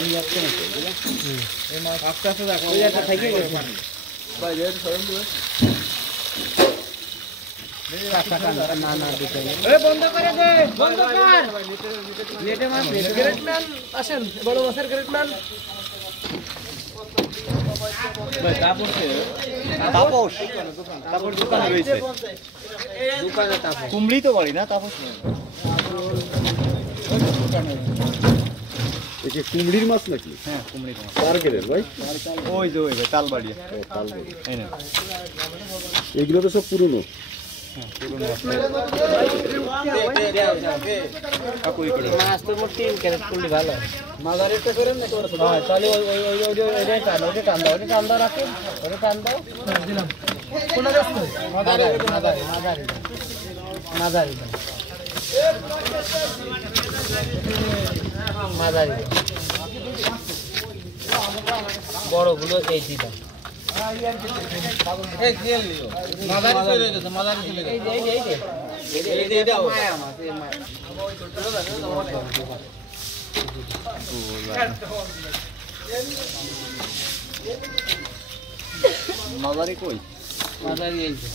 আমি যাচ্ছি না এই মাছ আস্তে আস্তে দেখো ওই একটা থেকে পানি বাইরে সরম দিও না না দিতে এই বন্ধ করে দে বন্ধ কর নেটে মাছ গ্রেট ম্যান আসেন বড় মাছের গ্রেট ম্যান ভাই তাপস দোকানে রয়েছে দোকানে তাপস কুমড়ি তো বলি না তাপস এই যে কুমড়ির মাছ নাকি? হ্যাঁ কুমড়ি মাছ কার গেলেন ভাই? ওই যে ওই তালবাড়ি তালবাড়ি এই না এগুলো তো সব পুরনো। মাছ তো মোট 3 ক্যারেট করলে ভালো মাদার একটা করেন না তোর হ্যাঁ তাহলে ওই ওই ওই ওই ওই টান দাও রাখেন ওটা টান দাও দিলাম কোনটা যাচ্ছে মাদারি বড় গুলো এই দিলাম এই গেল মাদারি চলে গেছে মাদারি চলে গেছে এই যে এটা মায়া মাছ এই মায়া মাদারি কই মাদারি এই যে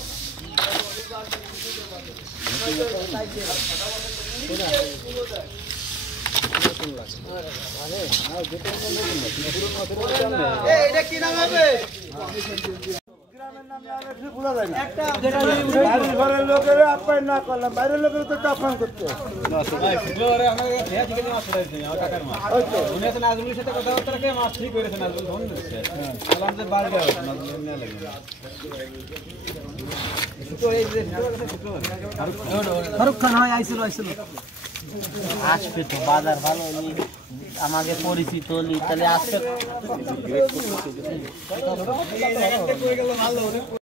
এটা কি নাম হবে গ্রামের নাম ভুলা যায় না একটা ঘরের লোকের আপ্যায়ন না করলাম বাইরের লোকের তো টাফান করতে ফেব্রুয়ারি আমাদের খেয়া থেকে মাছ পড়াইছে আমার কাকার মাছ ওইতো উনি আছে নাজমুলের সাথে কথাবার্তা রেখে মাছ ঠিক করেছে নাজমুল ফোন দিচ্ছে বললাম যে বাল দাও নাজমুল নিয়ে লাগে তো এই যে ফারুক খান হয় আইছিল আসবে তো বাজার ভালো আমাকে পরিচিত হলি তাহলে আসবে